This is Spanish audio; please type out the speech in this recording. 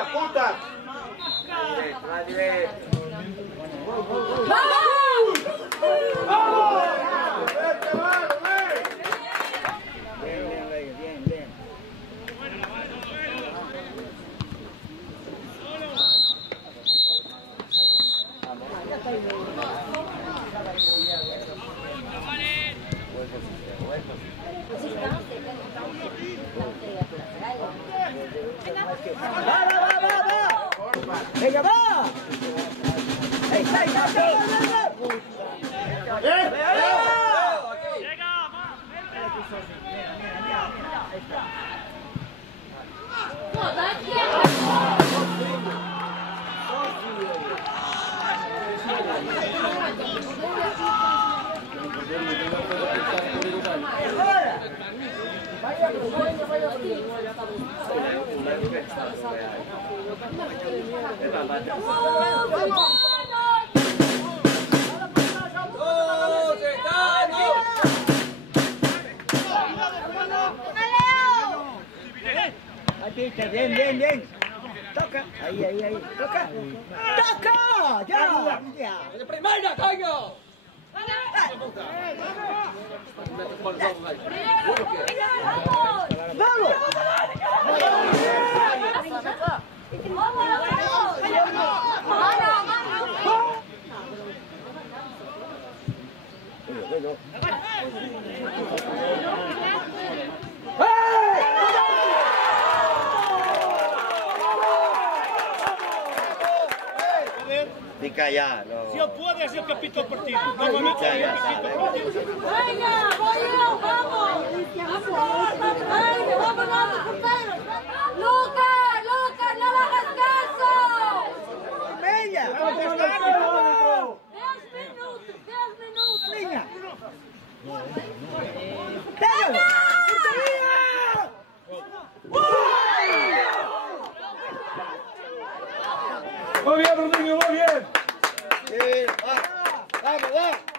Apunta. ¡Venga, va! ¡Ahí está, ahí está! Bien, bien, bien. Toca. Ahí, ahí, ahí. Toca. ¡Toca! ¡Ya! ¡De primera, coño! ¡Vamos! Pica ya, no. Si yo puedo, es el que pito el partido. Normalmente es el que pito el partido. ¡Venga, voy yo, vamos! ¡Venga, vamos, portero! ¡Lucas, Lucas, no le hagas caso! ¡Venga! 10 minutos! ¡Venga! ¡Pégale! Muy bien, Rodrigo, muy bien. Vamos, vamos.